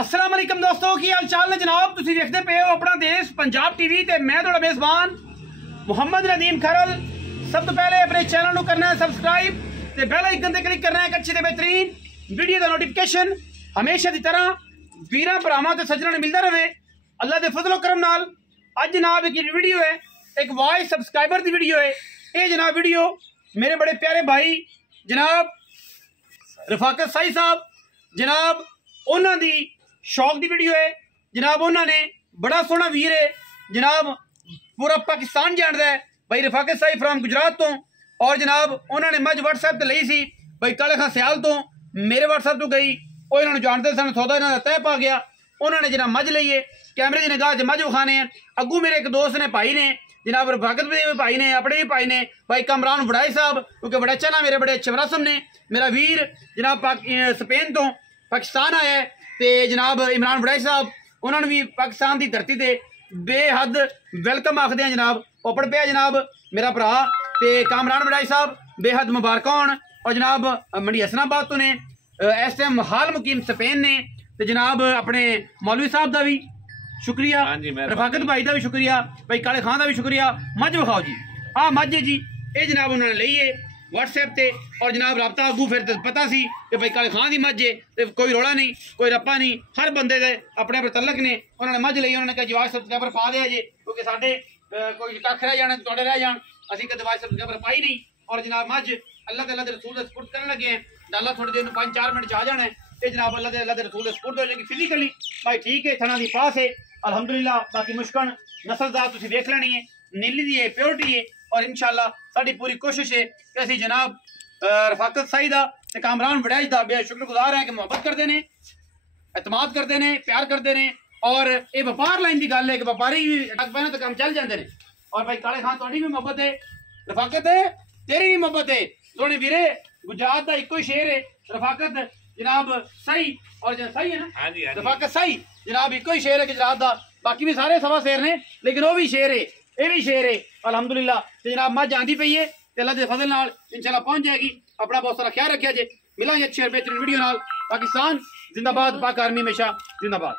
अस्सलाम वालेकुम दोस्तों, की हाल चाल ने जनाब। तुसीं देखते पे हो अपना देश पंजाब टीवी ते मैं तुहाडा मेज़बान मुहम्मद नदीम खरल। सब तो पहले अपने चैनल को करना है सबसक्राइब ते बेल आइकन ते क्लिक करना है अच्छी ते बेहतरीन वीडियो का नोटिफिकेशन हमेशा की तरह वीरां भरावां ते सज्जनां ने मिलता रहे अल्लाह के फजलो करम नाल। अज जनाब एक वीडियो है, एक वॉइस सबसक्राइबर की वीडियो है। ये जनाब वीडियो मेरे बड़े प्यारे भाई जनाब रफाकत साई साहब जनाब उन्हों की शौक की वीडियो है। जनाब उन्होंने बड़ा सोहना वीर है जनाब, पूरा पाकिस्तान जानता है भाई रफाकत साई फ्राम गुजरात तो। और जनाब उन्होंने मझ व्हाट्सएप पर ली सी भाई काले खां सियाल तो, मेरे व्हाट्सएप तो गई वो इन्होंने जानते सन, सौदा इन्होंने तय पा गया। उन्होंने जनाब मझ लीए कैमरे की निगाह च मझ विखाने हैं। अगू मेरे एक दोस्त ने भाई ने जनाब रफाकत भाई ने अपने भी भाई ने भाई कमरान वड़ाई साहब, क्योंकि बड़ा अच्छा ना मेरे बड़े अच्छे मरासम ने। मेरा वीर जनाब स्पेन तो पाकिस्तान आया है ते जनाब इमरान वड़ाई साहब उन्होंने भी पाकिस्तान की धरती से बेहद वेलकम आखते हैं जनाब। ओपड़ पे जनाब मेरा भरा ते कामरान वड़ाई साहब बेहद मुबारक होन। और जनाब मंडी हसनाबाद तो ने इस टाइम हाल मुकीम स्पेन ने ते जनाब अपने मौलवी साहब का भी शुक्रिया, रफाकत भाई का भी शुक्रिया, भाई काले खां का भी शुक्रिया। मझ विखाओ जी, हाँ मझ है जी, ये जनाब उन्होंने लीए व्हाट्सएप ते। और जनाब रबता अगू फिर तो पता सी कि भाई काले खां की मझ है तो कोई रोड़ा नहीं कोई रप्पा नहीं, हर बंदे दे अपने अपने तलक ने। उन्होंने मझ ली, उन्होंने कहा जवाब सब्सक्राइबर पा दिया जे, क्योंकि साढ़े कोई कख रह जाने थोड़े रह जान, असीं कदे वाइस सब्सक्राइबर पाई नहीं। और जनाब मझ अल्लाह ते अल्लाह दे रसूल दे सपुर्द करन लगे हैं। अल्लाह थोड़ी देर 5-4 मिनट आ जाना है ये जनाब अल्लाह दे रसूल दे सपुर्द हो जाएगी फिजिकली भाई ठीक है, थना दी पास है अलहमदुलिल्लाह। बाकी मुश्कन नस्लदार तुसीं देख लेनी है, नीली दी है, प्योरिटी है। और इंशाअल्लाह साडी पूरी कोशिश है कि असीं जनाब रफाकत साई दा ते कामरान वड़ैच दा बेहद शुक्रगुजार है कि मुहब्बत करते हैं, एतमाद करते हैं, प्यार करते हैं। और ये व्यापार लाइन की गल है कि व्यापारी अग पैने तो काम चल जाते हैं। और भाई काले खां तुहाडी भी मोहब्बत है, रफाकत है तेरी भी मोहब्बत है। सोने वीरे गुजरात का एको ही शेर है रफाकत जनाब सही, और सही है ना रफाकत सही जनाब एको ही शेर है गुजरात का। बाकी भी सारे सवा शेर ने लेकिन वो भी शेर है, ये भी शेर है अलहमदुलिल्लाह। जनाब मझ आंदी पई है अल्लाह के फजल नाल इंशाल्लाह पहुंच जाएगी। अपना बहुत सारा ख्याल रखिया जे, मिलेंगे अच्छी और बेहतरीन वीडियो नाल। पाकिस्तान जिंदाबाद, पाक आर्मी हमेशा जिंदाबाद।